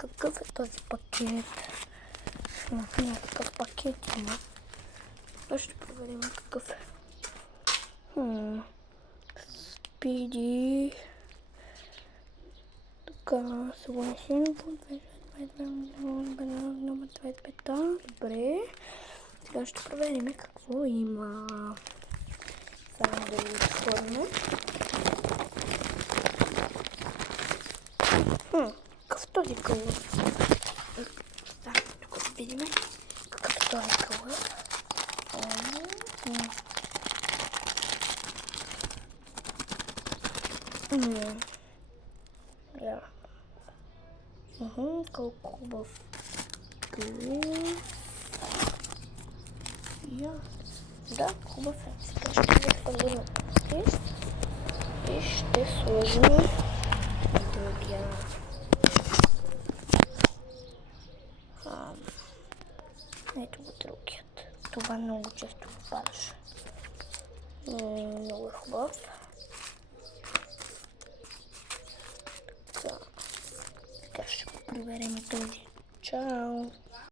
какъв е този пакет. Някакъв пакет има. Ще проверим какъв е. Спиди. Така, съгласен. Номер 25. Добре. Сега ще проверим какво има. Само да ви отворим. Какъв този кълър? Тук да видим какъв е този кълър. Колко хубав кълър. Да, хубав е. Сега ще го хвърлим лист и ще сложим другия. Ето го другият. Това много често попадаше. Много е хубав. Така ще го проверим и този. Чао!